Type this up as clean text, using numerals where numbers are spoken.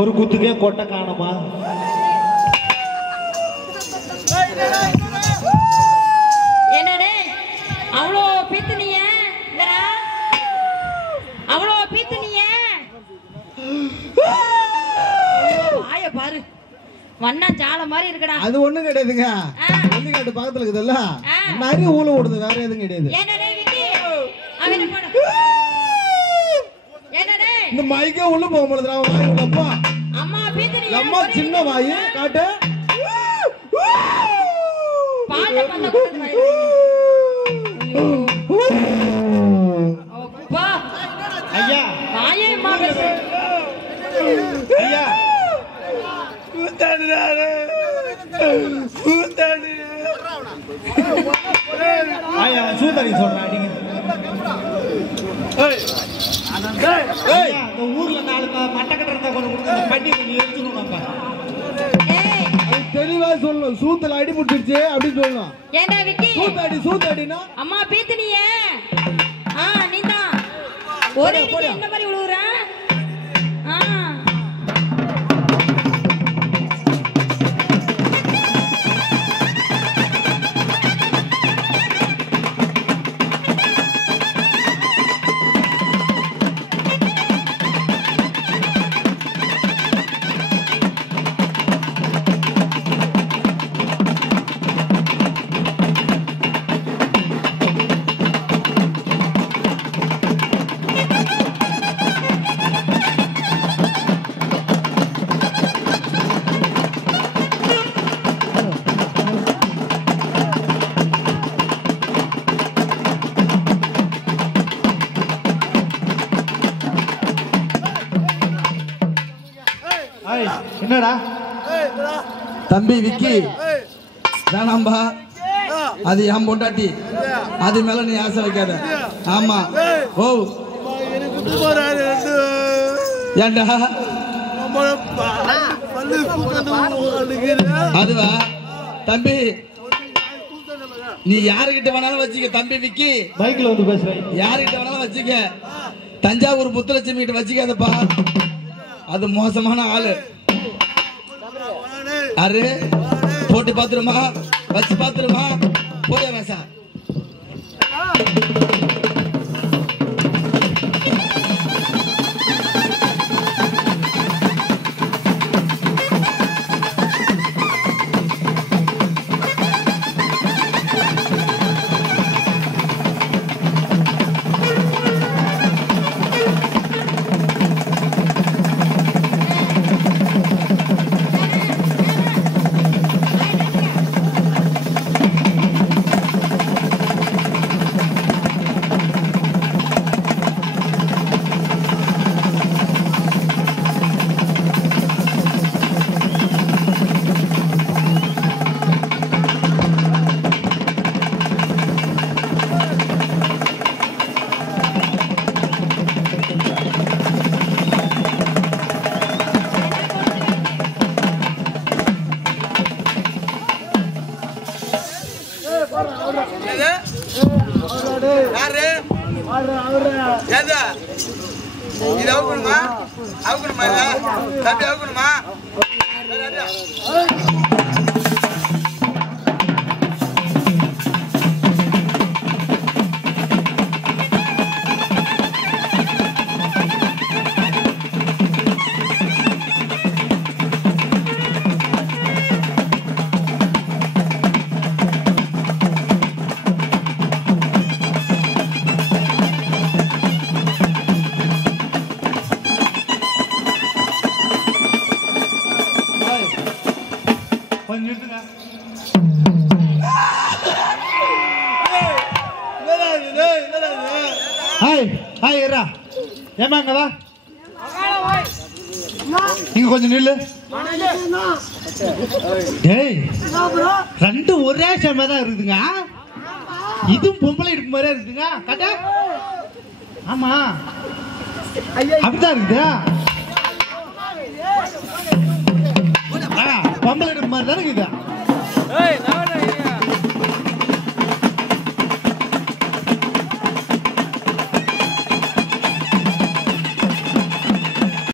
ஒரு குத்துக்கே கொட்டை காணுமா? என்னடே அவ்வளோ பீத்துனிய, அவ்வளோ பீத்துனிய, வாய பாரு வண்ணா சால மாதிரி இருக்கடா. அது ஒண்ணும் கிடையாதுங்க. வெள்ளிக்காட்டு பக்கத்துல இருக்குதுல்ல, நிறைய ஊழ ஓடுது, வேற எதுவும் கிடையாது. என்னடே விக்கி அவன போடு. என்னடே இந்த மைக்கே உள்ள போக முடியல. அப்பா அம்மா பீத்துனிய, அம்மா சின்ன வாய் காட்டு. பாட்ட பண்ண கூடாது வாய். அப்பா ஐயா வாயே அம்மா பேசு. ஐயா ஐயா சூதாரி சொல்றேன் அடிங்க. ஊர்ல 4 மட்டக்கட்ட இருந்தா கொஞ்சம் பண்ணி கொஞ்சம் எடுத்துக்கணும்ப்பா. தெளிவா சொல்லணும். சூத்தல அடி முட்டிடுச்சு அப்படின்னு சொல்லணும். ஏண்டா விக்கி சூத்தாடினா அம்மா பீத்துனியே. நீதான் ஒரே என்ன மாதிரி உழுவுற. என்னடா தம்பி விக்கி வேணாம்பா, அது என் பொண்டாட்டி, அது மேல நீ ஆசை வைக்காத. ஆமா ஓ ஏண்டா அதுவா தம்பி, நீ யாருகிட்ட வேணாலும் வச்சுக்க தம்பி விக்கி. பைக்ல வந்து பேசுறேன். யாருகிட்ட வேணாலும் வச்சுக்க, தஞ்சாவூர் முத்துலட்சுமி கிட்ட வச்சுக்காதப்பா, அது மோசமான ஆளு. அரே போட்டு பாத்துருமா, வச்சு பாத்துருமா, போதே வேசா. இது அவுக்கணுமா? அவுக்கணுமா? தம்பி அவுக்கணுமா? ஏமாங்கதா நீங்க கொஞ்சம் நில்லு. டேய், ரெண்டு ஒரே சேமா தான் இருக்குதுங்க. இதுவும் பொம்பளை இருக்கு மாதிரியா இருக்குதுங்க. கட்ட ஆமா அப்படிதான் இருக்குது. பொம்பளை இருக்கு மாதிரி தானே இருக்குது.